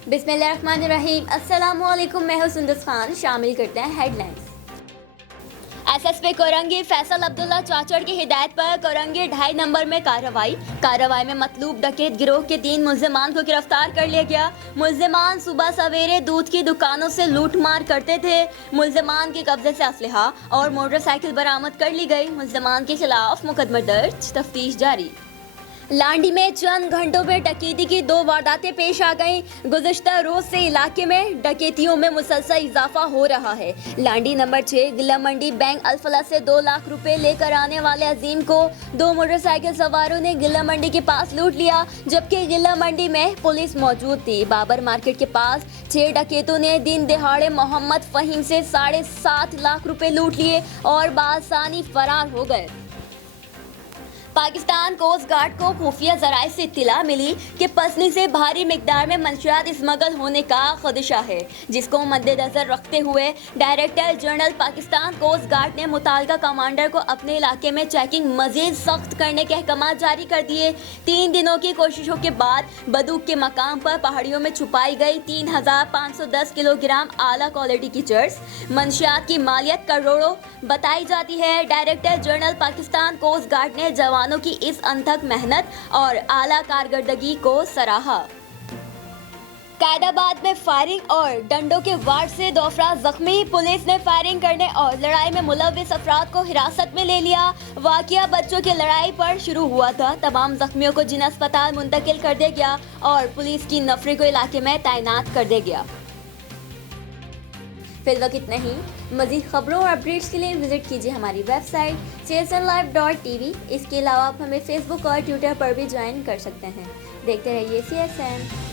बिस्मिल्लाहिर्रहमानिर्रहीम। अस्सलाम वालेकुम। मैं हूं सुंदस खान। शामिल करते हैं हेडलाइंस। एसएसपी कोरंगी फैसल अब्दुल्ला चाचड़ की हिदायत पर कोरंगी 2.5 नंबर में कार्रवाई में मतलूब डकैत गिरोह के 3 मुल्जिमान को गिरफ्तार कर लिया गया। मुल्जिमान सुबह सवेरे दूध की दुकानों से लूट मार करते थे। मुल्जिमान के कब्जे से असलहा और मोटरसाइकिल बरामद कर ली गई। मुल्जिमान के खिलाफ मुकदमा दर्ज, तफ्तीश जारी। लांडी में चंद घंटों में डकैती की 2 वारदातें पेश आ गईं। गुज़िश्ता रोज से इलाके में डकैतियों में मुसलसल इजाफा हो रहा है। लांडी नंबर 6 गिला मंडी बैंक अल्फला से 2 लाख रुपए लेकर आने वाले अजीम को 2 मोटरसाइकिल सवारों ने गिला मंडी के पास लूट लिया, जबकि गिला मंडी में पुलिस मौजूद थी। बाबर मार्केट के पास 6 डकैतों ने दिन दिहाड़े मोहम्मद फहीम से 7.5 लाख रुपए लूट लिए और बासानी फरार हो गए। पाकिस्तान कोस्ट गार्ड को खुफिया जराए से इत्तला मिली कि पसनी से भारी मिकदार में मंशियात स्मगल होने का खदशा है, जिसको मद्देनजर रखते हुए director general Pakistan coast guard ने मुताल्लिका कमांडर को अपने इलाके में चेकिंग मजीद सख्त करने के अहकाम जारी कर दिए। 3 दिनों की कोशिशों के बाद बंदूक के मकाम पर पहाड़ियों में छुपाई गई 3510 किलोग्राम आला क्वालिटी की चर्स मंशियात की मालियत करोड़ों बताई जाती है। Director general Pakistan coast guard ने जवानों की इस अनथक मेहनत और आला कारकर्दगी को सराहा। कैदाबाद में फायरिंग और डंडों के वार से 2 अफराद जख्मी। पुलिस ने फायरिंग करने और लड़ाई में मुलविस अफराद को हिरासत में ले लिया। वाकया बच्चों की लड़ाई पर शुरू हुआ था। तमाम जख्मियों को जिला अस्पताल मुंतकिल कर दिया गया और पुलिस की नफरी को इलाके में तैनात कर दिया गया। फिलहाल इतना ही। मज़ीद खबरों और अपडेट्स के लिए विजिट कीजिए हमारी वेबसाइट csnlive.tv। इसके अलावा आप हमें फेसबुक और ट्विटर पर भी ज्वाइन कर सकते हैं। देखते रहिए CSN।